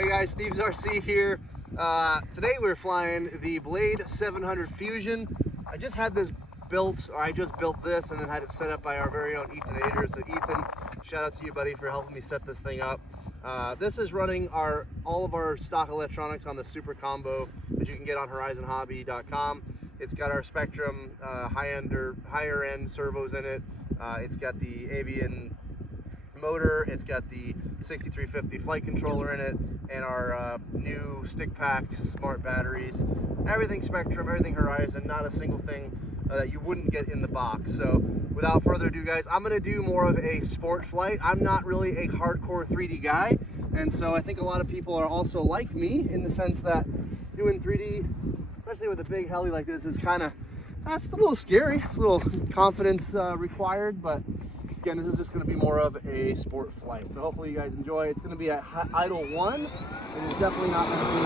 Hey guys, Steve's RC here. Today we're flying the Blade 700 Fusion. I just had this built, or I just built this and then had it set up by our very own Ethan Ader. So Ethan, shout out to you, buddy, for helping me set this thing up. This is running all of our stock electronics on the Super Combo that you can get on horizonhobby.com. It's got our Spektrum higher end servos in it. It's got the Avian motor, it's got the 6350 flight controller in it, and our new stick pack smart batteries. Everything Spektrum, everything Horizon, not a single thing that you wouldn't get in the box. So without further ado, guys, I'm gonna do more of a sport flight. I'm not really a hardcore 3D guy, and so I think a lot of people are also like me in the sense that doing 3D, especially with a big heli like this, is that's a little scary. It's a little confidence required, but again, this is just going to be more of a sport flight. So hopefully you guys enjoy. It's going to be at idle 1, and it's definitely not going to be at...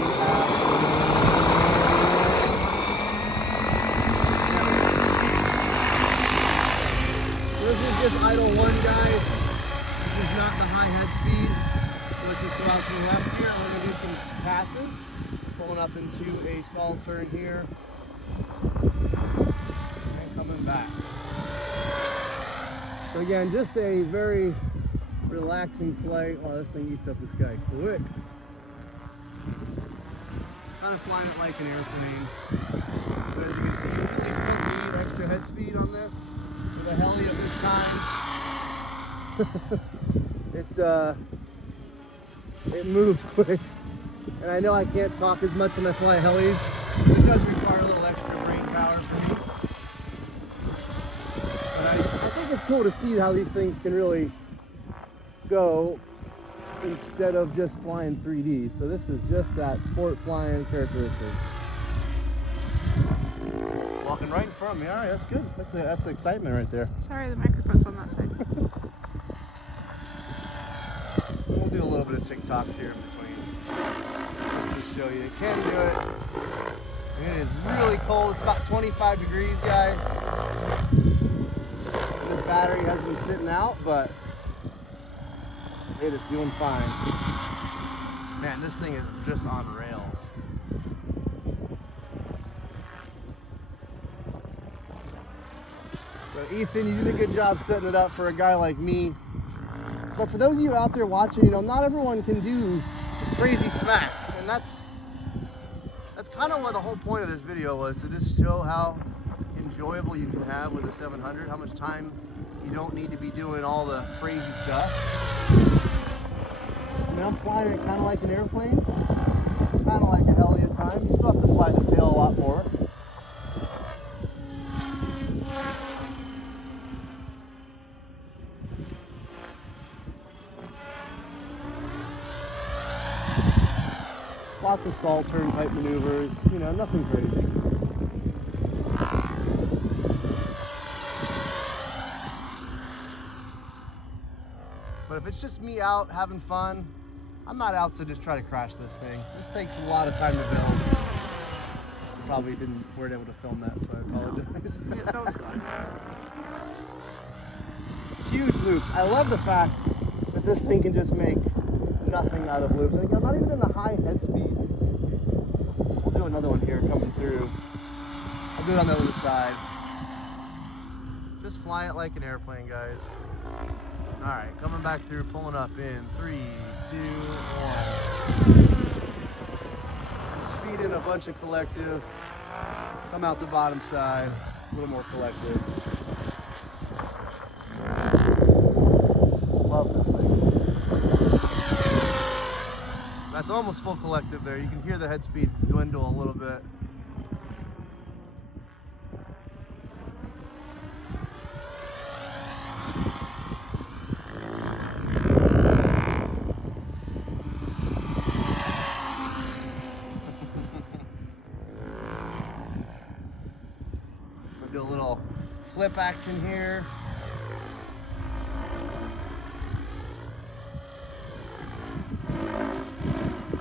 So this is just idle 1, guys. This is not the high head speed. So let's just go out to the left here. I'm going to do some passes. Pulling up into a stall turn here. And coming back. So again, just a very relaxing flight. Oh, this thing eats up this guy quick. Kind of flying it like an airplane. But as you can see, you really don't need extra head speed on this. With a heli of this kind, it moves quick. And I know I can't talk as much when I fly helis. It does require a little extra brain power for me. I think it's cool to see how these things can really go instead of just flying 3D. So this is just that sport flying characteristic. Walking right in front of me. All right, that's good. That's excitement right there. Sorry, the microphone's on that side. We'll do a little bit of TikToks here in between, just to show you. You can do it. And it is really cold. It's about 25 degrees, guys. This battery has been sitting out, but it is doing fine. Man, this thing is just on rails. So Ethan, you did a good job setting it up for a guy like me. But for those of you out there watching, not everyone can do crazy smack. And that's kind of what the whole point of this video was, to just show how enjoyable you can have with a 700, how much time you don't need to be doing all the crazy stuff. I mean, I'm flying it kind of like an airplane, kind of like a heli at times. You still have to fly the tail a lot more. Lots of stall turn type maneuvers, nothing crazy. But if it's just me out having fun, I'm not out to just try to crash this thing. This takes a lot of time to build. Probably weren't able to film that, so I apologize. Yeah, that was gone. Huge loops. I love the fact that this thing can just make nothing out of loops. And again, I'm not even in the high head speed. We'll do another one here coming through. I'll do it on the other side. Just fly it like an airplane, guys. All right, coming back through, pulling up in 3, 2, 1. Just feed in a bunch of collective. Come out the bottom side, a little more collective. Love this thing. That's almost full collective there. You can hear the head speed dwindle a little bit. Do a little flip action here.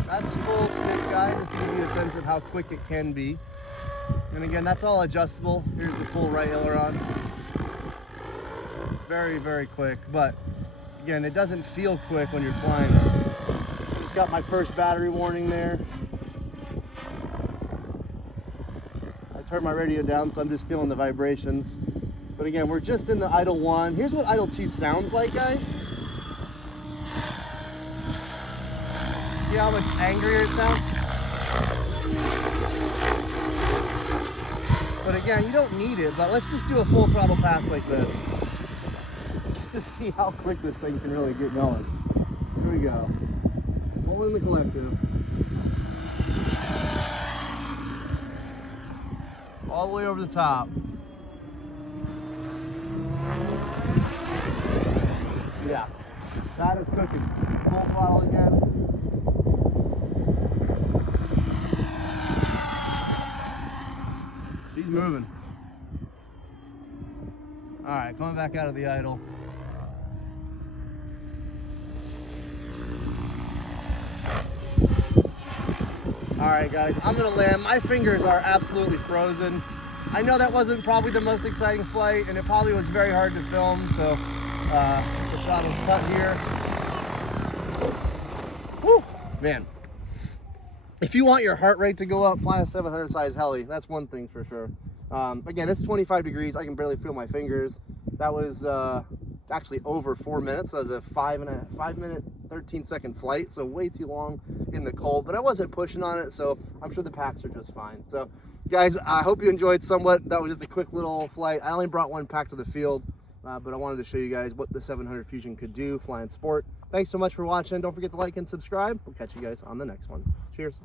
That's full stick, guys, just to give you a sense of how quick it can be. And again, that's all adjustable. Here's the full right aileron. Very, very quick, but again, it doesn't feel quick when you're flying it. Just Just got my first battery warning there. I turned my radio down, so I'm just feeling the vibrations. But again, we're just in the idle 1. Here's what idle 2 sounds like, guys. See how much angrier it sounds? But again, you don't need it, but let's just do a full throttle pass like this. Just to see how quick this thing can really get going. Here we go. Pull in the collective. All the way over the top. Yeah, that is cooking. Full throttle again. She's moving. All right, coming back out of the idle. All right, guys, I'm gonna land. My fingers are absolutely frozen. I know that wasn't probably the most exciting flight, and it probably was very hard to film, so the throttle's cut here. Woo, man. If you want your heart rate to go up, fly a 700 size heli. That's one thing for sure. Again, it's 25 degrees. I can barely feel my fingers. That was actually over 4 minutes. That was a 5 minute, 13-second flight, so way too long in the cold. But I wasn't pushing on it, so I'm sure the packs are just fine. So, guys, I hope you enjoyed somewhat. That was just a quick little flight. I only brought one pack to the field, but I wanted to show you guys what the 700 Fusion could do flying sport. Thanks so much for watching. Don't forget to like and subscribe. We'll catch you guys on the next one. Cheers.